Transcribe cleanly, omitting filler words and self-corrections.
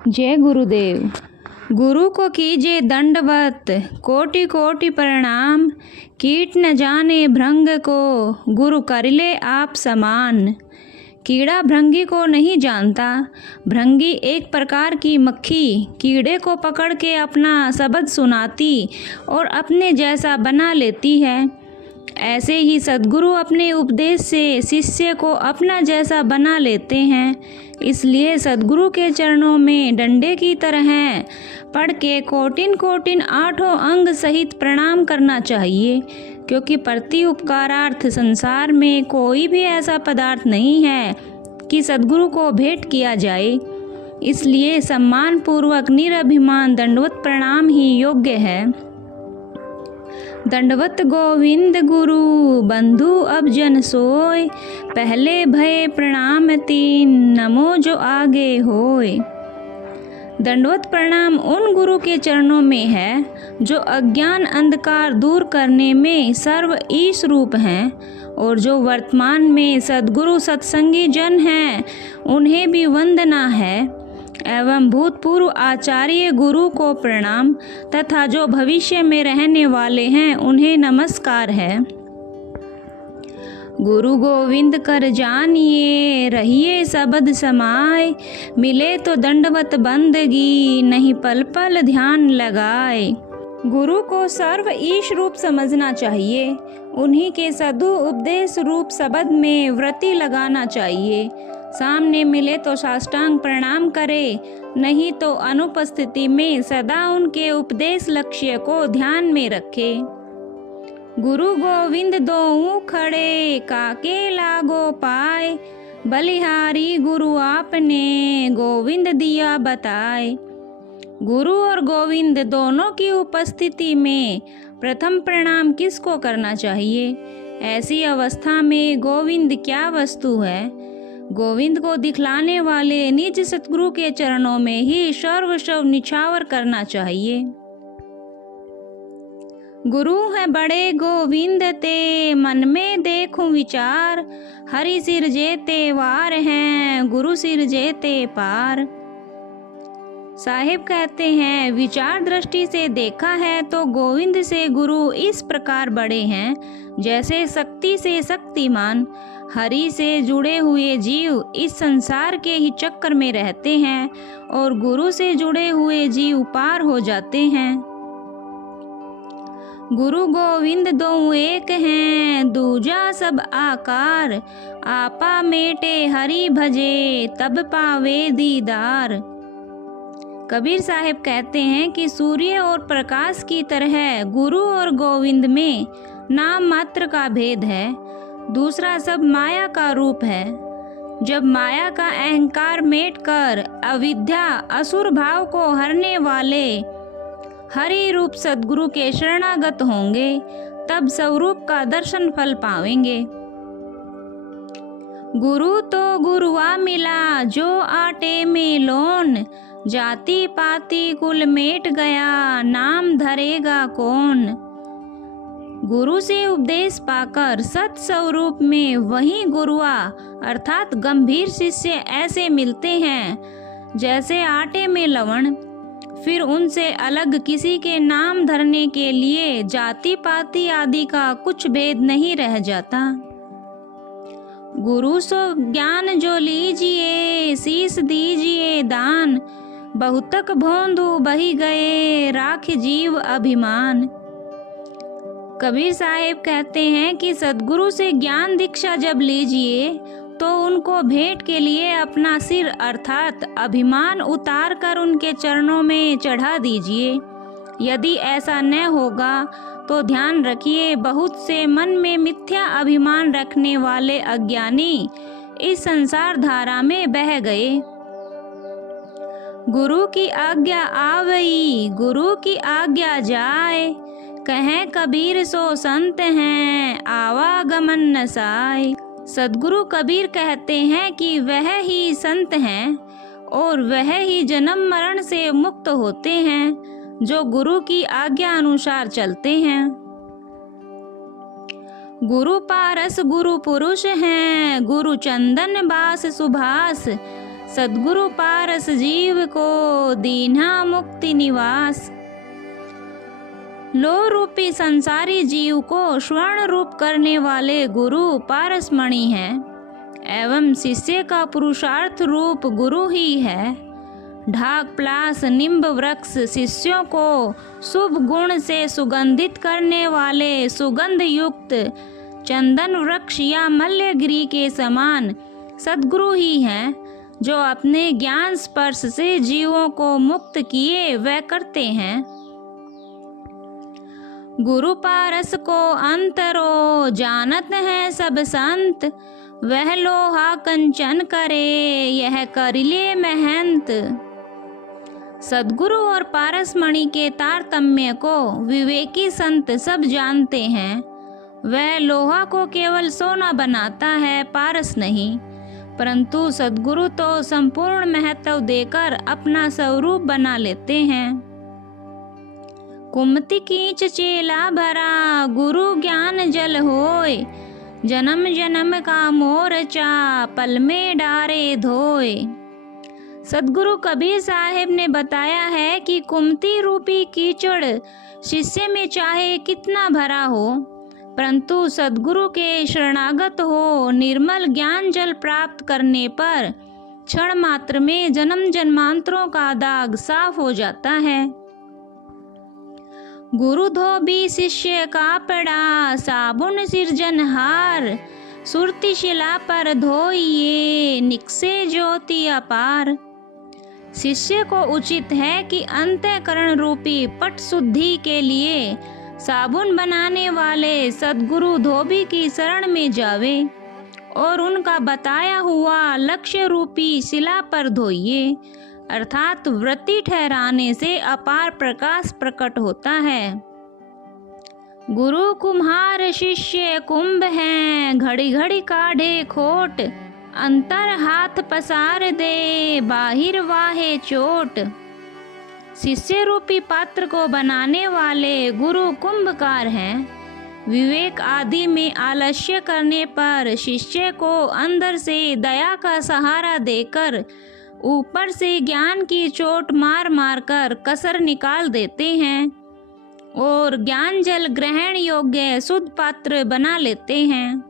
जय गुरुदेव। गुरु को कीजिए दंडवत, कोटि कोटि प्रणाम। कीट न जाने भृंग को, गुरु कर ले आप समान। कीड़ा भृंगी को नहीं जानता। भृंगी एक प्रकार की मक्खी कीड़े को पकड़ के अपना शब्द सुनाती और अपने जैसा बना लेती है। ऐसे ही सद्गुरु अपने उपदेश से शिष्य को अपना जैसा बना लेते हैं। इसलिए सद्गुरु के चरणों में डंडे की तरह पढ़ के कोटिन कोटिन आठों अंग सहित प्रणाम करना चाहिए, क्योंकि प्रति उपकारार्थ संसार में कोई भी ऐसा पदार्थ नहीं है कि सद्गुरु को भेंट किया जाए। इसलिए सम्मान पूर्वक निरभिमान दंडवत प्रणाम ही योग्य है। दंडवत गोविंद गुरु बंधु अब जन सोय, पहले भय प्रणाम तीन, नमो जो आगे होय। दंडवत प्रणाम उन गुरु के चरणों में है जो अज्ञान अंधकार दूर करने में सर्व ईश रूप हैं, और जो वर्तमान में सद्गुरु सत्संगी जन हैं उन्हें भी वंदना है। एवं भूतपूर्व आचार्य गुरु को प्रणाम, तथा जो भविष्य में रहने वाले हैं उन्हें नमस्कार है। गुरु गोविंद कर जानिए, रहिए सबद समाए। मिले तो दंडवत बंदगी, नहीं पल पल ध्यान लगाए। गुरु को सर्व ईश रूप समझना चाहिए। उन्हीं के साधु उपदेश रूप शब्द में वृत्ति लगाना चाहिए। सामने मिले तो साष्टांग प्रणाम करे, नहीं तो अनुपस्थिति में सदा उनके उपदेश लक्ष्य को ध्यान में रखे। गुरु गोविंद दोऊ खड़े, काके लागो पाए। बलिहारी गुरु आपने, गोविंद दिया बताए। गुरु और गोविंद दोनों की उपस्थिति में प्रथम प्रणाम किसको करना चाहिए? ऐसी अवस्था में गोविंद क्या वस्तु है? गोविंद को दिखलाने वाले निज सतगुरु के चरणों में ही सर्वस्व निछावर करना चाहिए। गुरु है बड़े गोविंद ते, मन में देखूं विचार। हरि सिर जेते वार हैं, गुरु सिर जेते पार। साहिब कहते हैं, विचार दृष्टि से देखा है तो गोविंद से गुरु इस प्रकार बड़े हैं जैसे शक्ति से शक्तिमान। हरि से जुड़े हुए जीव इस संसार के ही चक्कर में रहते हैं, और गुरु से जुड़े हुए जीव पार हो जाते हैं। गुरु गोविंद दो एक हैं, दूजा सब आकार। आपा मेटे हरि भजे, तब पावे दीदार। कबीर साहिब कहते हैं कि सूर्य और प्रकाश की तरह गुरु और गोविंद में नाम मात्र का भेद है। दूसरा सब माया का रूप है। जब माया का अहंकार मेटकर अविद्या असुर भाव को हरने वाले हरि रूप सद्गुरु के शरणागत होंगे, तब स्वरूप का दर्शन फल पावेंगे। गुरु तो गुरुआ मिला, जो आटे में लोन। जाति पाति कुल मेट गया, नाम धरेगा कौन। गुरु से उपदेश पाकर सत स्वरूप में वही गुरुआ अर्थात गंभीर शिष्य ऐसे मिलते हैं जैसे आटे में लवण। फिर उनसे अलग किसी के नाम धरने के लिए जाति पाति आदि का कुछ भेद नहीं रह जाता। गुरु सो ज्ञान जो लीजिए, शीस दीजिए दान। बहुतक भोंदू बही गए, राख जीव अभिमान। कबीर साहिब कहते हैं कि सद्गुरु से ज्ञान दीक्षा जब लीजिए तो उनको भेंट के लिए अपना सिर अर्थात अभिमान उतार कर उनके चरणों में चढ़ा दीजिए। यदि ऐसा न होगा तो ध्यान रखिए, बहुत से मन में मिथ्या अभिमान रखने वाले अज्ञानी इस संसार धारा में बह गए। गुरु की आज्ञा आवई, गुरु की आज्ञा जाए। कहें कबीर सो संत हैं, आवागमन न साय। सद्गुरु कबीर कहते हैं कि वह ही संत हैं और वह ही जन्म मरण से मुक्त होते हैं जो गुरु की आज्ञा अनुसार चलते हैं। गुरु पारस गुरु पुरुष हैं, गुरु चंदन बास सुभाष। सद्गुरु पारस जीव को दीन्हा मुक्ति निवास। लो रूपी संसारी जीव को स्वर्ण रूप करने वाले गुरु पारसमणि हैं एवं शिष्य का पुरुषार्थ रूप गुरु ही है। ढाक प्लास निम्ब वृक्ष शिष्यों को शुभ गुण से सुगंधित करने वाले सुगंध युक्त चंदन वृक्ष या मल्यगिरी के समान सद्गुरु ही हैं, जो अपने ज्ञान स्पर्श से जीवों को मुक्त किए वह करते हैं। गुरु पारस को अंतरो जानत है सब संत, वह लोहा कंचन करे यह करिले महंत। सद्गुरु और पारसमणि के तारतम्य को विवेकी संत सब जानते हैं। वह लोहा को केवल सोना बनाता है, पारस नहीं, परंतु सद्गुरु तो संपूर्ण महत्व देकर अपना स्वरूप बना लेते हैं। कुमति कीच चेला भरा गुरु ज्ञान जल होय, जन्म जन्म का मोरचा पल में डारे धोए। सद्गुरु कबीर साहिब ने बताया है कि कुमति रूपी कीचड़ शिष्य में चाहे कितना भरा हो, परंतु सद्गुरु के शरणागत हो निर्मल ज्ञान जल प्राप्त करने पर क्षण मात्र में जन्म जन्मांतरों का दाग साफ हो जाता है। गुरु धोबी शिष्य का पड़ा साबुन सिरजनहार, सुरती शिला पर धोइए निकसे ज्योति अपार। शिष्य को उचित है कि अंतःकरण रूपी पट शुद्धि के लिए साबुन बनाने वाले सद्गुरु धोबी की शरण में जावे और उनका बताया हुआ लक्ष्य रूपी शिला पर धोइए, अर्थात वृत्ति ठहराने से अपार प्रकाश प्रकट होता है। गुरु कुम्हार शिष्य कुंभ हैं, घड़ी घड़ी काढ़े खोट, अंतर हाथ पसार दे बाहिर वाहे चोट। शिष्य रूपी पात्र को बनाने वाले गुरु कुंभकार हैं। विवेक आदि में आलस्य करने पर शिष्य को अंदर से दया का सहारा देकर ऊपर से ज्ञान की चोट मार मार कर कसर निकाल देते हैं और ज्ञान जल ग्रहण योग्य शुद्ध पात्र बना लेते हैं।